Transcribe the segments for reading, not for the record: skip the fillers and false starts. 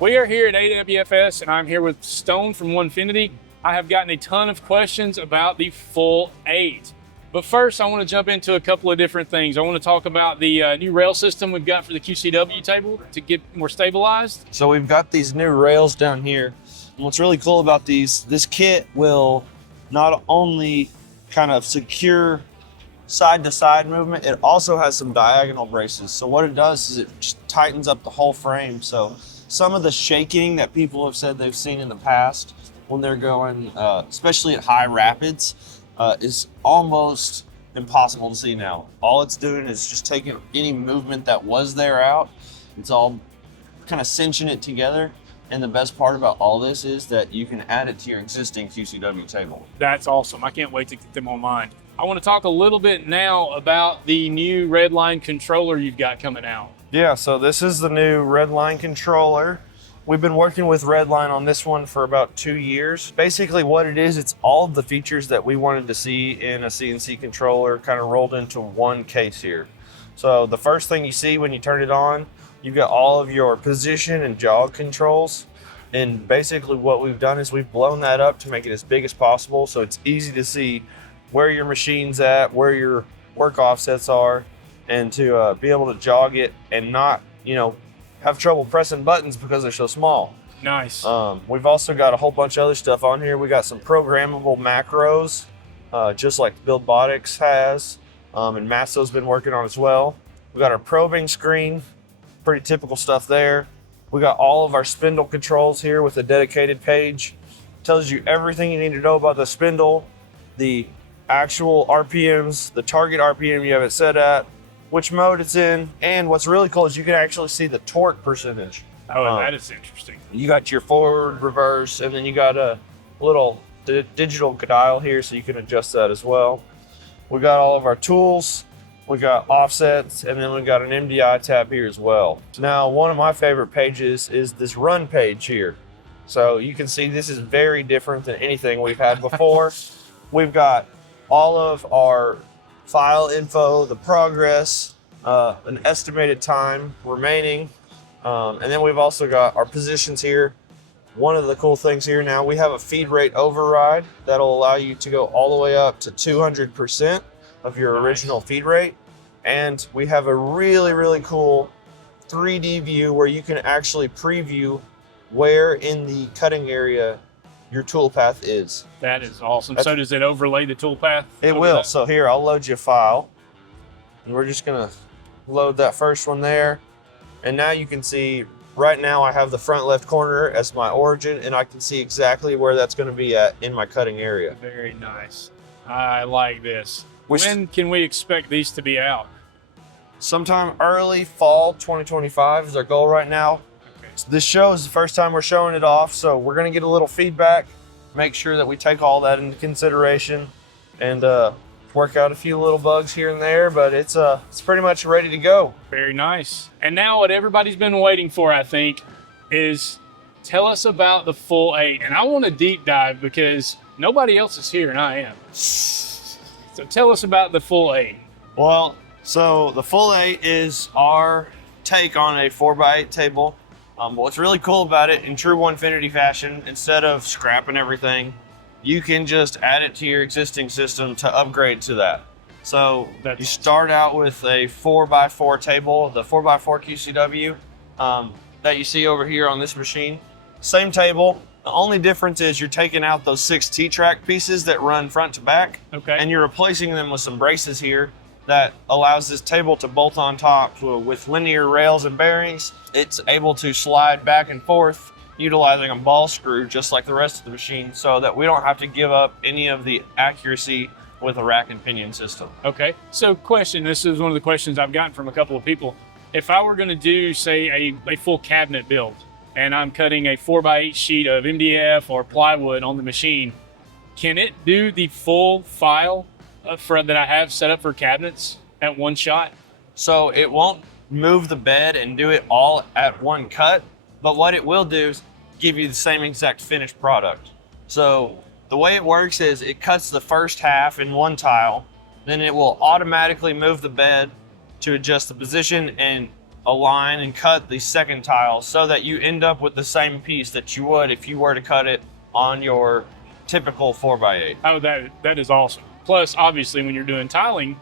We are here at AWFS and I'm here with Stone from Onefinity. I have gotten a ton of questions about the full 8. But first I want to jump into a couple of different things. I want to talk about the new rail system we've got for the QCW table to get more stabilized. So we've got these new rails down here. And what's really cool about these, this kit will not only kind of secure side-to-side movement, it also has some diagonal braces. So what it does is it just tightens up the whole frame. So some of the shaking that people have said they've seen in the past when they're going, especially at high rapids, is almost impossible to see now. All it's doing is just taking any movement that was there out. It's all kind of cinching it together. And the best part about all this is that you can add it to your existing QCW table. That's awesome. I can't wait to get them online. I want to talk a little bit now about the new Redline Controller you've got coming out. Yeah, so this is the new Redline Controller. We've been working with Redline on this one for about 2 years. Basically what it is, it's all of the features that we wanted to see in a CNC controller kind of rolled into one case here. So the first thing you see when you turn it on, you've got all of your position and jog controls. And basically what we've done is we've blown that up to make it as big as possible so it's easy to see where your machine's at, where your work offsets are, and to be able to jog it and not, have trouble pressing buttons because they're so small. Nice. We've also got a whole bunch of other stuff on here. We got some programmable macros, just like Buildbotics has, and Masso's been working on as well. We got our probing screen, pretty typical stuff there. We got all of our spindle controls here with a dedicated page. Tells you everything you need to know about the spindle, the actual RPMs, the target RPM you have it set at, which mode it's in, and what's really cool is you can actually see the torque percentage. Oh, that is interesting. You got your forward, reverse, and then you got a little digital dial here so you can adjust that as well. We got all of our tools, we got offsets, and then we got an MDI tab here as well. Now, one of my favorite pages is this run page here. So you can see this is very different than anything we've had before. We've got all of our file info, the progress, an estimated time remaining, and then we've also got our positions here. One of the cool things here now, we have a feed rate override that'll allow you to go all the way up to 200% of your original feed rate. And we have a really, really cool 3D view where you can actually preview where in the cutting area your tool path is. That is awesome. So does it overlay the tool path? It will. So here, I'll load you a file. And we're just gonna load that first one there. And now you can see, right now I have the front left corner as my origin, and I can see exactly where that's gonna be at in my cutting area. Very nice. I like this. When can we expect these to be out? Sometime early fall 2025 is our goal right now. This show is the first time we're showing it off, so we're gonna get a little feedback, make sure that we take all that into consideration, and work out a few little bugs here and there, but it's pretty much ready to go. Very nice. And now what everybody's been waiting for, I think, is tell us about the full 8. And I want to deep dive because nobody else is here and I am. So tell us about the full 8. Well, so the full 8 is our take on a 4x8 table. What's really cool about it, in true Onefinity fashion, instead of scrapping everything, you can just add it to your existing system to upgrade to that. So you start out with a 4x4 table, the 4x4 QCW that you see over here on this machine. Same table. The only difference is you're taking out those 6 T-track pieces that run front to back, and you're replacing them with some braces here that allows this table to bolt on top with linear rails and bearings. It's able to slide back and forth utilizing a ball screw just like the rest of the machine, so that we don't have to give up any of the accuracy with a rack and pinion system. Okay, so question, this is one of the questions I've gotten from a couple of people. If I were gonna do, say, a full cabinet build, and I'm cutting a 4x8 sheet of MDF or plywood on the machine, can it do the full file that I have set up for cabinets at one shot? So it won't move the bed and do it all at one cut, but what it will do is give you the same exact finished product. So the way it works is it cuts the first half in one tile, then it will automatically move the bed to adjust the position and align and cut the second tile so that you end up with the same piece that you would if you were to cut it on your typical 4x8. Oh, that is awesome. Plus, obviously, when you're doing tiling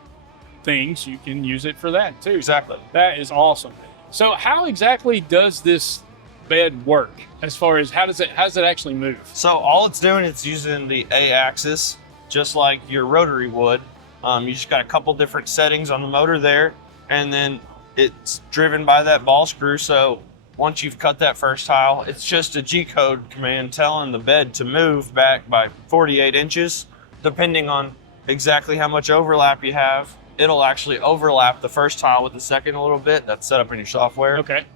things, you can use it for that too. Exactly. That is awesome. So how exactly does this bed work as far as how does it actually move? So all it's doing, it's using the A axis, just like your rotary would. You just got a couple different settings on the motor there, and then it's driven by that ball screw. So once you've cut that first tile, it's just a G-code command telling the bed to move back by 48 inches, depending on exactly how much overlap you have. It'll actually overlap the first tile with the second a little bit. That's set up in your software. Okay.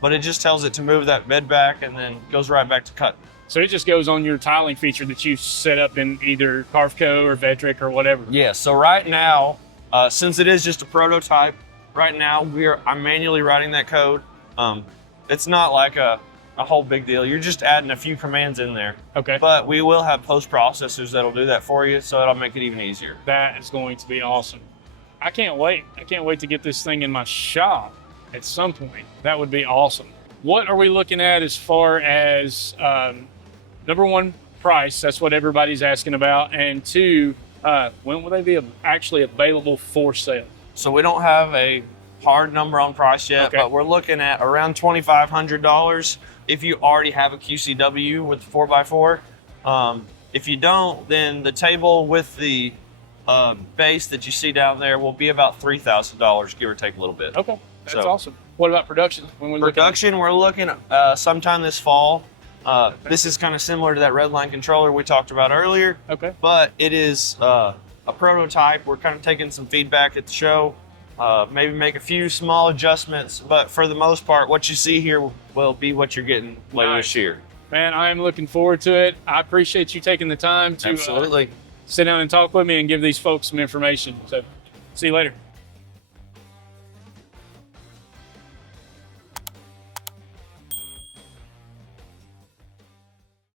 But it just tells it to move that bed back and then goes right back to cut. So it just goes on your tiling feature that you set up in either Carveco or Vectric or whatever. Yeah, so right now, since it is just a prototype, right now I'm manually writing that code. It's not like a whole big deal. You're just adding a few commands in there. Okay. But we will have post processors that'll do that for you, so it'll make it even easier. That is going to be awesome. I can't wait. I can't wait to get this thing in my shop at some point. That would be awesome. What are we looking at as far as number one, price? That's what everybody's asking about. And two, when will they be actually available for sale? So we don't have a hard number on price yet, but we're looking at around $2,500 if you already have a QCW with the 4x4. If you don't, then the table with the base that you see down there will be about $3,000, give or take a little bit. Okay, that's awesome. What about production? When we're looking sometime this fall. This is kind of similar to that Redline controller we talked about earlier. Okay. But it is a prototype. We're kind of taking some feedback at the show. Maybe make a few small adjustments, but for the most part, what you see here will be what you're getting later this year. Man, I am looking forward to it. I appreciate you taking the time to Absolutely. sit down and talk with me and give these folks some information. So, see you later.